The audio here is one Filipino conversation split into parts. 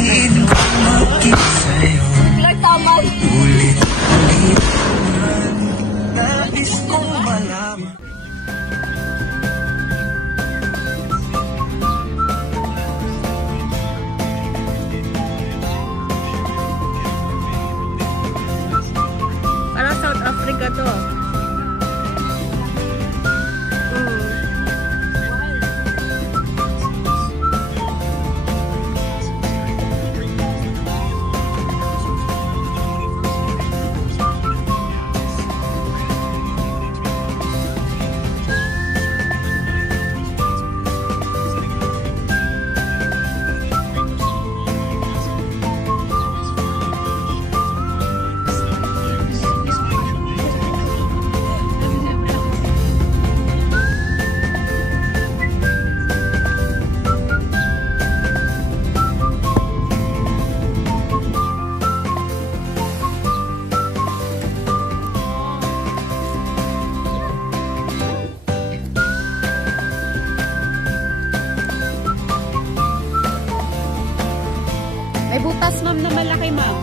Biglang tama. Ulit-ulit nais kong malaman. Parang South Africa to. May butas, ma'am, na malaki, ma'am.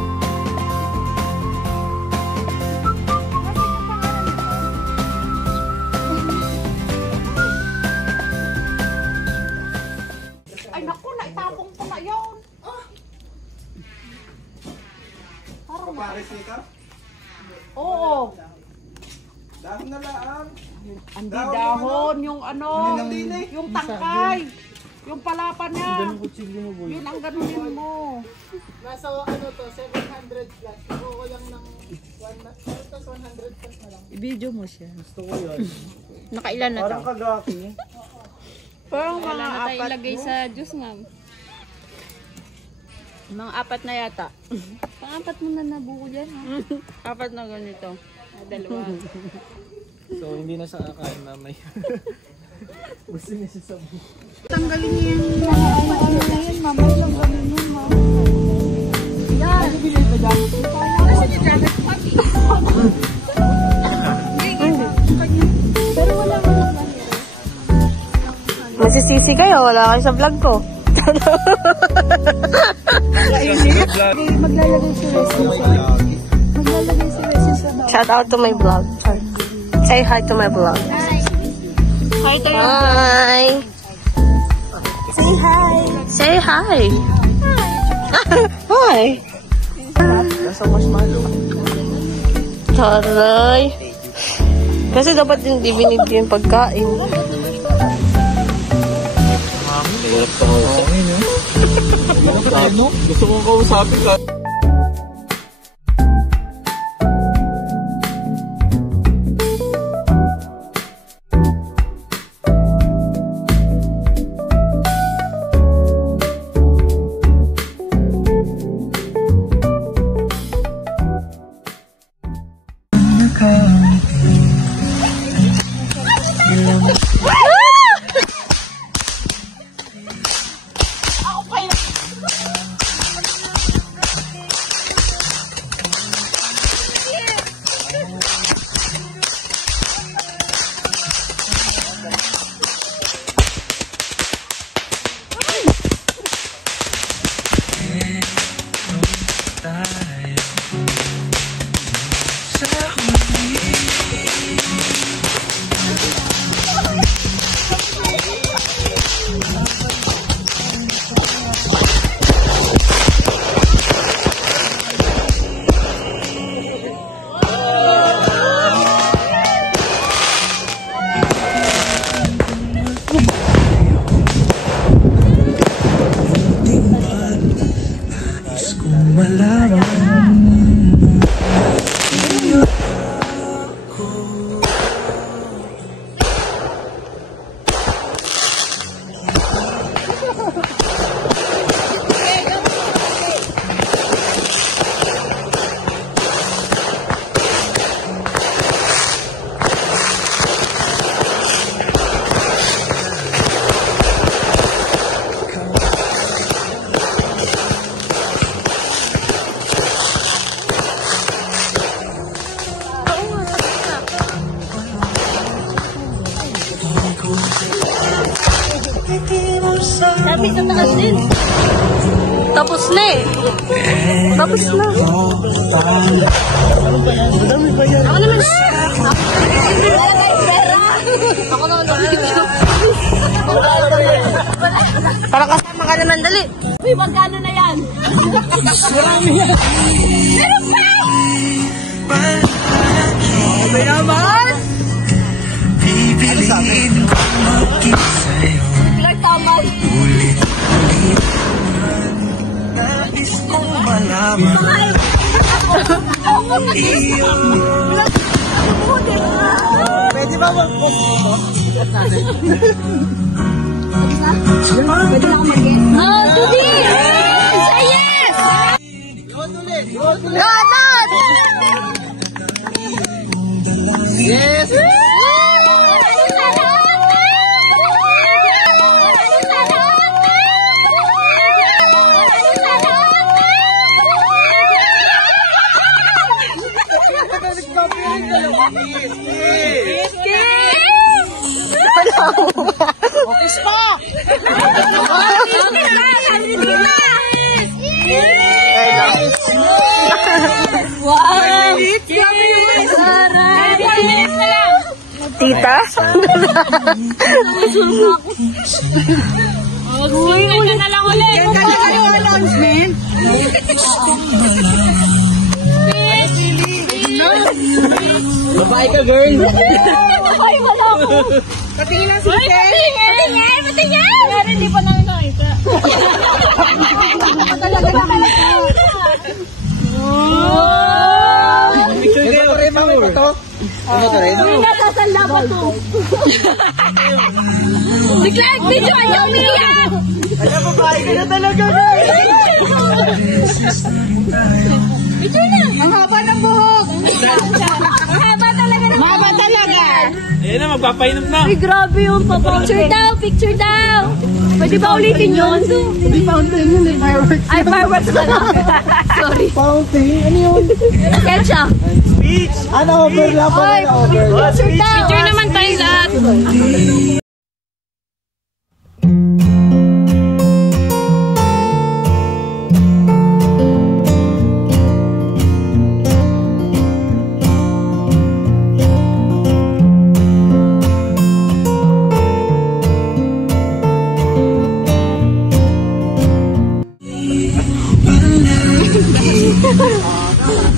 Ay, naku, naitapong ko na yun. Papares ka? Oo. Dahon na lang. Andi dahon, yung ano, yung tangkay. Yung palapan niya. Yun ang ganunin mo. Nasa ano to, 700 plus. Ako lang ng 100 plus na lang. I-video mo siya. Gusto ko yun. Nakailan na Parang to? kagaki. Parang mga Wala na tayo apat ilagay mo. sa juice, ma'am. Mga apat na yata. Pang-apat mo na nabuko dyan, ha? Apat na ganito. Dalawa. So, hindi na siya kakain mamaya. Gusto niya siya sa buhay. Tanggalin niya yung mga ano na yun, mama. Yung ganun yun, mama. Yan. Kasi yung jacket, mami. Pero wala mo lang. Masisisi kayo, wala kayo sa vlog ko. Maglalagay si Resy sa Shout out to my vlog. Say hi to my vlog. Hi to you. Hi. Say hi. Say hi. Hi. Nasa marshmallow. Taray. Kasi dapat hindi binibigyan yung pagkain. Hirap ka kausapin, eh. Gusto kong kausapin ka. Sabi sa taas din. Tapos na eh. Tapos na. Ako naman. Ako naman. Para kasama ka naman, dali. Uy, magkano na yan? Marami yan. Meron pa! Sabi naman. Pipiliin ko mag-isa'yo. Clark, tama. Ulit nais kong malaman iyong Pwede ba mag-post dito? Pwede na ako mag-get. Oh, Judy! Say yes! Yun ulit! Yun ulit! Ganon! Yes! Okay, stop! Wow! Tita? Uy, ulit na lang ulit. Ganda na kayo announcement. Babae ka, girl. Ay, wala ako. Patingin ang sisi. Patingin! Patingin! Pero hindi pa namin nakita. Talaga nakita. Picture kayo. Ano ba to? Ano to rin? Uy, nasasanda pa to. Si Clark, video niya umiyak! Alam, babae ka na talaga, girl! Video na! Ang haba ng buhok. Ang haba talaga ng Haba talaga. Ayan na, magpapainom na. Uy, grabe yung papa. Picture daw! Picture daw! Pwede ba ulitin yun? Hindi fountain yun eh, fireworks. Ay, fireworks na lang. Sorry. Fountain? Ano yun? Ketchup! Ano, overlap pa Oy, na overlap? picture daw! Picture naman tayo lahat.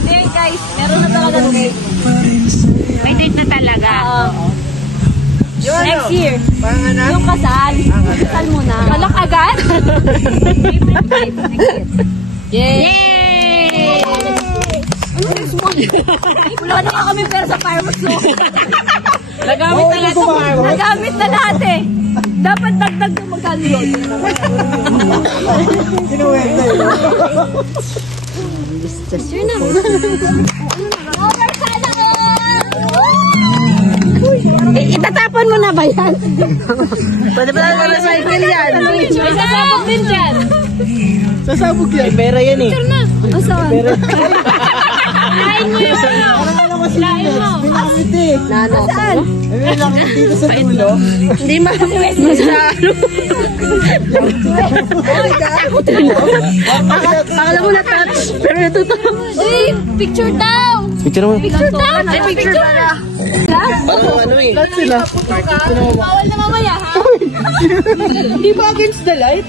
Ayan guys, meron na talaga date. May date na talaga. Next year. Yung kasal. Kasal muna. Kalak agad? Yay! Wala na nga kami pera sa fireworks. Nagamit na lahat sa fireworks. Nagamit na lahat eh. Dapat dagdag na magkano yun. Sinuwerte yun. Sure na. Over sana ko! Itatapon mo na ba yan? Pwede pa naman recycle yan. May sasabog din dyan. Sasabog yan. Pera yan eh. Sure na. Asan? Lain mo yun. Lain mo. May nakangiti. Saan? May nakangiti dito sa dulo. Hindi masyado. Akala mo na-touch. Pero natutuwa. Uy, picture daw. Picture mo. Picture daw. Ay, picture pala. Parang ano eh. Lahat sila. Bawal na mamaya, ha? Hindi ba against the light?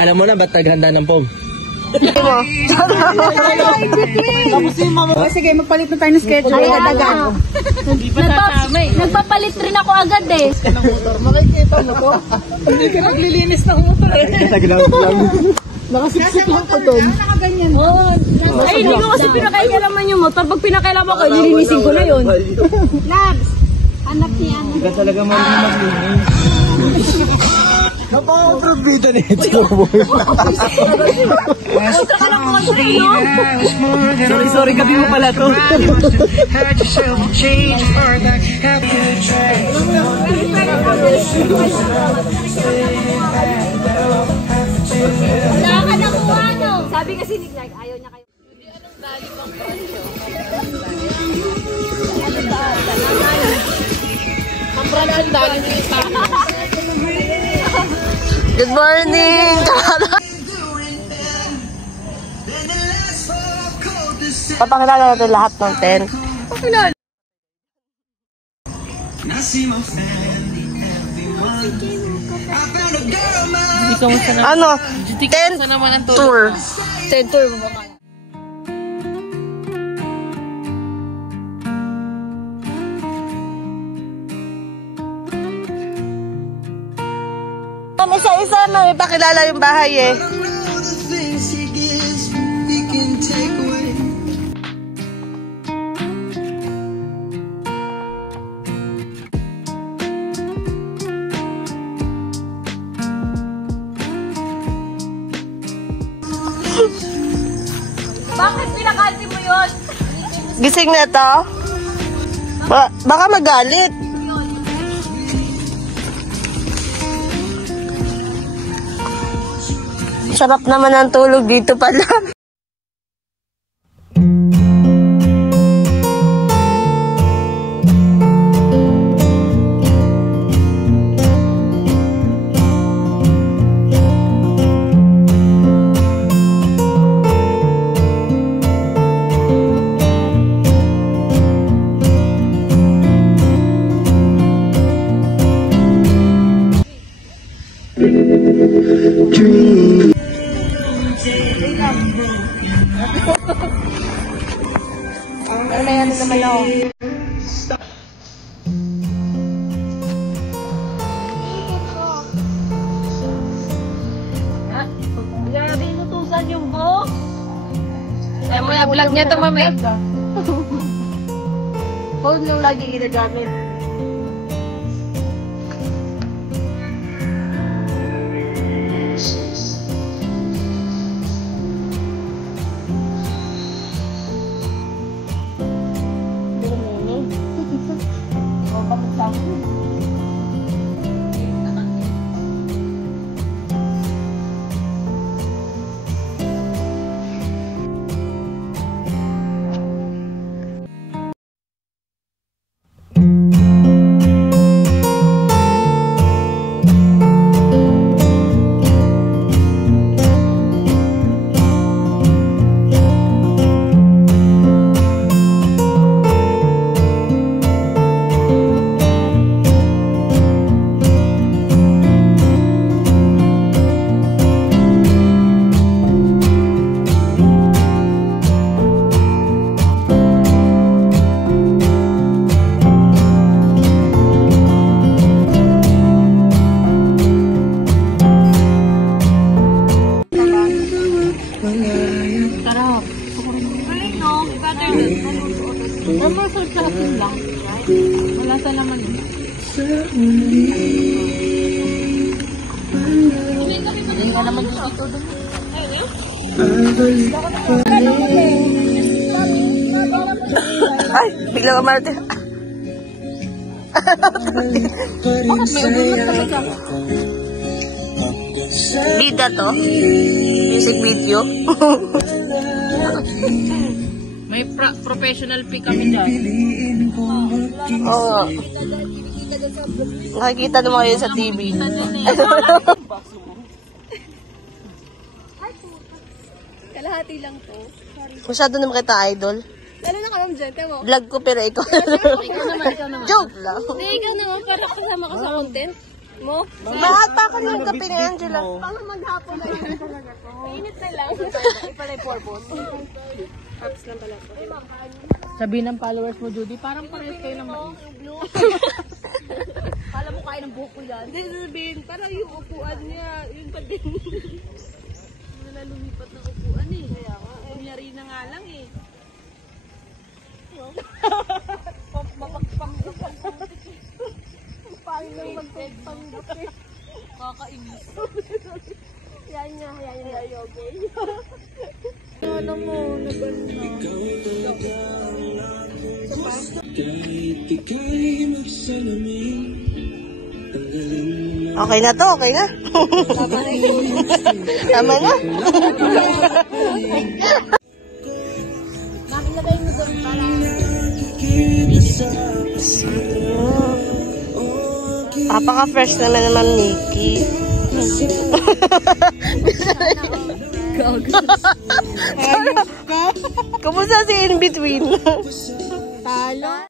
Alam mo na ba't naghanda ng pom? Tapos yung mama. Sige, magpalit na tayo ng schedule. Ayan. Nagpapalit rin ako agad eh. Makikita mo to. Hindi ka naglilinis ng motor. Nakasiksik lang pa doon. Ay, hindi ko kasi pinakailaman yung motor. Pag pinakailaman ko, nilinisin ko na yun. Labs, hanap niya. Hindi ka talaga marunong maglinis. Napaka-contribute na ito. Kontra ka lang kontra, no? Sorry, gabi mo pala to. Wala ka nakuha, no? Sabi kasi ni Clark, ayaw niya kayo. Good morning! Papakilala natin lahat ng tent. Ano? Tent tour. Tent tour mo ba? Isa-isa na ipakilala yung bahay eh. Bakit pinakati mo yun? Gising na to? Baka magalit. Sarap naman ang tulog dito pala. Ano naman ako? Grabe, inutusan yung buhok. Ay mo na, vlog niya ito, mami. Phone yung lagi ginagamit. Malasa naman yun. Hindi ka naman dito doon. Ay, bigla ka marate. Bakit may ubulan ka sa Bida to? Music video? May professional pick kami dyan. Oo. Nakikita naman kayo sa TV. Kalahati lang to. Masyado naman kita idol. Lalo na kami dyan, kaya mo. Vlog ko pero ikaw. Ikaw naman. Joke lang. Hindi, ikaw naman, para kasama ka sa content mo. Mahal pa ako ng kape ni Angela. Pang maghapon na yun talaga to. Mainit na lang. Ipalay purpose. Apps lang pala to. Sabihin ng followers mo, Judy, parang parehas kayo ng mais. Kala mo kaya ng buhok ko yan. Hindi sabihin, parang yung upuan niya, yun pa din. Wala lumipat ng upuan eh. Kaya nga, kunyari na nga lang eh. Paano nang magpagpanggap eh. Kakainis. Yan niya, okay? Ano mo, Okay na to, okay na. Tama na. Nakilagay mo doon para Napaka-fresh naman Nikki. Kamusta si in between? Talo.